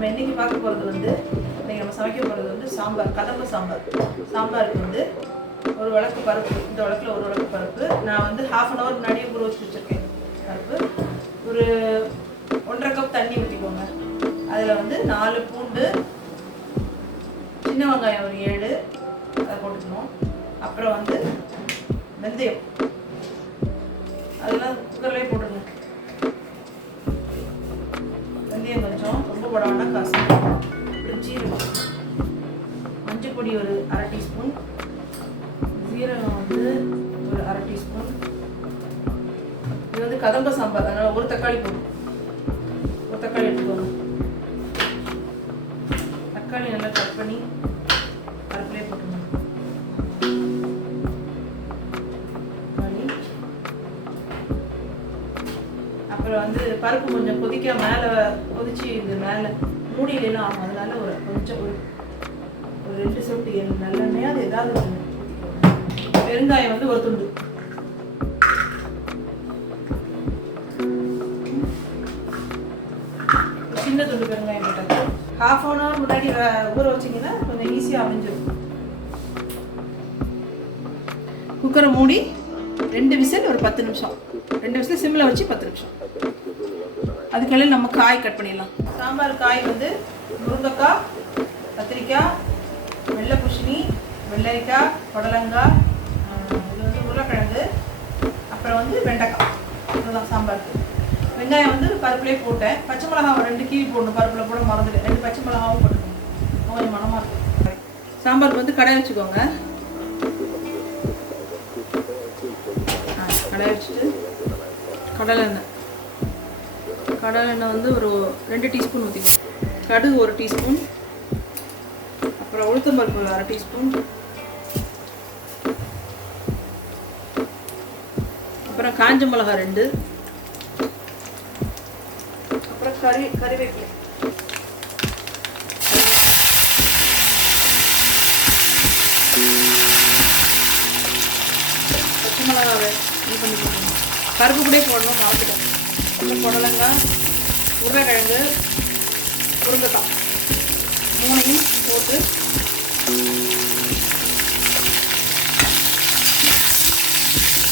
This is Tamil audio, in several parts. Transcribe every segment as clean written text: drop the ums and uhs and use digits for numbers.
நம்ம இன்றைக்கி பார்க்க போகிறது வந்து இன்றைக்கி நம்ம சமைக்க போகிறது வந்து சாம்பார், கதம்ப சாம்பார். சாம்பாருக்கு வந்து ஒரு விளக்கு பருப்பு, இந்த விளக்கில் ஒரு விளக்கு பருப்பு நான் வந்து 1/2 அன் ஹவர் முன்னாடியே ஊற வச்சு வச்சுருக்கேன். பருப்பு ஒரு 1.5 கப் தண்ணி ஊற்றிக்கோங்க. அதில் வந்து 4 பூண்டு, சின்ன வெங்காயம் ஒரு 7 அதை போட்டுக்கணும். அப்புறம் வந்து வெந்தயம் அதெல்லாம் குக்கர்லேயே போட்டுருங்க. வெந்தயம் கொஞ்சம் ரொம்ப போடாமனா காசு. அப்புறம் ஜீரகம், மஞ்சள் பொடி ஒரு 1/2 டீஸ்பூன், ஜீரகம் வந்து ஒரு 1/2 டீஸ்பூன். இது வந்து கதம்ப சாம்பார், அதனால் ஒரு தக்காளி போடும். ஒரு தக்காளி எடுத்துக்கோங்க. தக்காளி நல்லா கட் பண்ணி பருப்புலேயே போட்டுருங்க. அப்புறம் வந்து பருப்பு கொஞ்சம் கொதிக்க மேலே கொதிச்சு இது மேலே மூடியிலாம் ஆகும். அதனால ஒரு கொஞ்சம் ஒரு 2 சொட்டு நல்லெண்ணெய் அது ஏதாவது ஊற்றிக்கோங்க. பெருங்காயம் வந்து ஒரு துண்டு, சின்ன துண்டு பெருங்காயம் போட்டாங்க. 1/2 அன் ஹவர் முன்னாடி ஊற வச்சிங்கன்னா கொஞ்சம் ஈஸியாக அமைஞ்சிடும். குக்கரை மூடி 2 விசில் ஒரு 10 நிமிஷம், 2 விசில் சிம்மில் வச்சு 10 நிமிஷம். அதுக்கெல்லாம் நம்ம காய் கட் பண்ணிடலாம். சாம்பார் காய் வந்து முருங்கைக்காய், கத்திரிக்காய், வெள்ளை பூசணி, வெள்ளரிக்காய், புடலங்காய், இது வந்து உருளைக்கிழங்கு, அப்புறம் வந்து வெண்டைக்காய். இதுதான் சாம்பாருக்கு. வெங்காயம் வந்து பருப்புலேயே போட்டேன். பச்சை மிளகாய் 2 கீழி போடணும், பருப்பில் போட மறந்துட்டு 2 பச்சை மிளகாவும் போட்டுக்கணும். கொஞ்சம் மனமாக இருக்கும். சாம்பாருக்கு வந்து கடாய் வச்சுக்கோங்க. கடாய் வச்சுட்டு கடலெண்ணெய் வந்து ஒரு 2 டீஸ்பூன் ஊற்றிக்கணும். கடுகு 1 டீஸ்பூன், அப்புறம் உளுத்தம்பருப்பு 1/2 டீஸ்பூன், அப்புறம் காஞ்ச மிளகாய் 2, அப்புறம் கறிவேப்பிலை. பச்சை மிளகாவை இது பண்ணிக்கணும். பருப்பு கூட போடணும், மறந்துட்டோம். அப்புறம் புடலங்காய், உருளைக்கிழங்கு, முருங்கைக்காய் 3ஐயும் போட்டு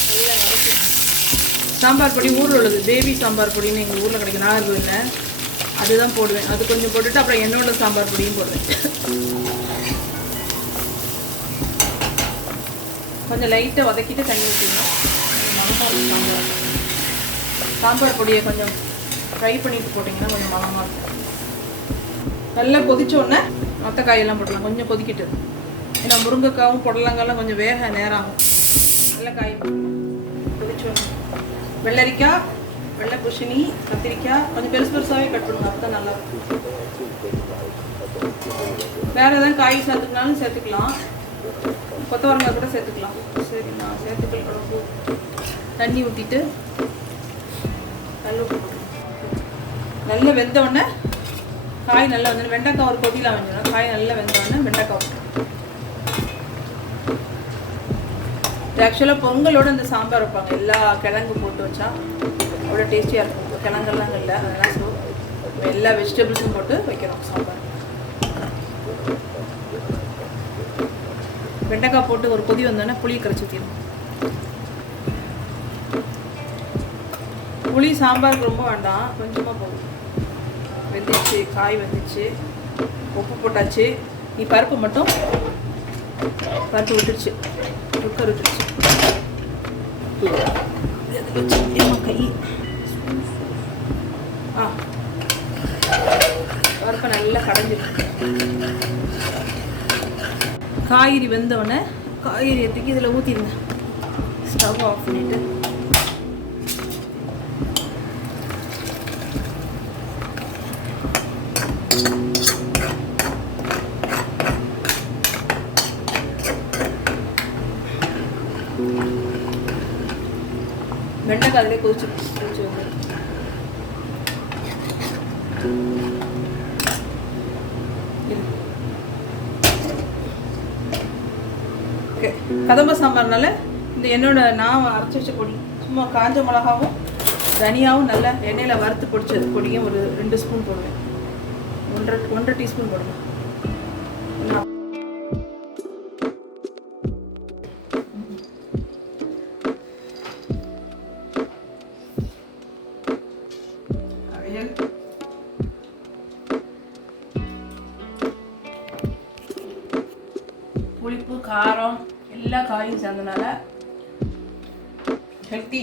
நல்லா வதக்கணும். சாம்பார் பொடி ஊரில் உள்ளது, பேபி சாம்பார் பொடின்னு எங்கள் ஊரில் கிடைக்கும், நாகர்கோவிலில். அதுதான் போடுவேன். அது கொஞ்சம் போட்டுட்டு அப்புறம் என்னோட சாம்பார் பொடியும் போடுவேன். கொஞ்சம் லைட்டாக வதக்கிட்டு தண்ணி ஊற்றிடணும். மனமாக இருக்கும். சாம்பார் பொடியை கொஞ்சம் ஃப்ரை பண்ணிட்டு போட்டிங்கன்னா கொஞ்சம் மனமாக இருக்கும். நல்லா கொதிச்சோடனே மற்ற காயெல்லாம் போடலாம். கொஞ்சம் கொதிக்கிட்டு, ஏன்னா முருங்கைக்காவும் புடலங்காயெல்லாம் கொஞ்சம் வேக நேரம் ஆகும். நல்ல காய் கொதிச்சோடனே வெள்ளரிக்காய், வெள்ளை பூசணி, கத்திரிக்காய் கொஞ்சம் பெருசாகவே கட் பண்ணுங்க, அப்போ தான் நல்லாயிருக்கும். வேறு எதாவது காய் சேர்த்துக்கினாலும் சேர்த்துக்கலாம், கொத்தவரங்காய் கூட சேர்த்துக்கலாம். சரி, நான் சேர்த்துக்கலாம். தண்ணி ஊற்றிட்டு நல்லா வெந்தோடனே காய் நல்லா வந்து வெண்டைக்காய் ஒரு கொதியில் வெஞ்சிடும். காய் நல்லா வெந்தோடனே வெண்டைக்காய். இது ஆக்சுவலாக பொங்கலோடு இந்த சாம்பார் வைப்பாங்க. எல்லா கிழங்கு போட்டு வச்சா அவ்வளோ டேஸ்டியாக இருக்கும். கிழங்கெல்லாம் இல்லை, அதெல்லாம் எல்லா வெஜிடபிள்ஸும் போட்டு வைக்கிறோம் சாம்பார். வெண்டைக்காய் போட்டு ஒரு கொதி வந்தோடனே புளியை கரைச்சி ஊற்றிடும். புளி சாம்பாருக்கு ரொம்ப வேண்டாம், கொஞ்சமாக போகும். வெந்துச்சு, காய் வெந்துச்சு, உப்பு போட்டாச்சு. நீ பருப்பு மட்டும் பருப்பு விட்டுருச்சு, குக்கர் விட்டுருச்சு. கை பருப்பை நல்லா கடைஞ்சிருக்கு. காய்கறி வெந்தோடனே காய்கறி எடுத்துக்கி இதில் ஊற்றிடுங்க. ஸ்டவ் ஆஃப் பண்ணிவிட்டு வெண்டைக்காய் அதிலே கொதிச்சு வந்து ஓகே. கதம்ப சாம்பார்னால இந்த என்னோட நான் அரைச்சி வச்ச பொடி, சும்மா காஞ்ச மிளகாவும் தனியாகவும் நல்லா எண்ணெயில் வறுத்து பொடிச்ச பொடியும் ஒரு 2 ஸ்பூன் போடுவேன். ஒன்றரை டீஸ்பூன் போடுங்க. புளிப்பு காரம் எல்லா காயும் சேர்ந்தனால ஹெல்த்தி.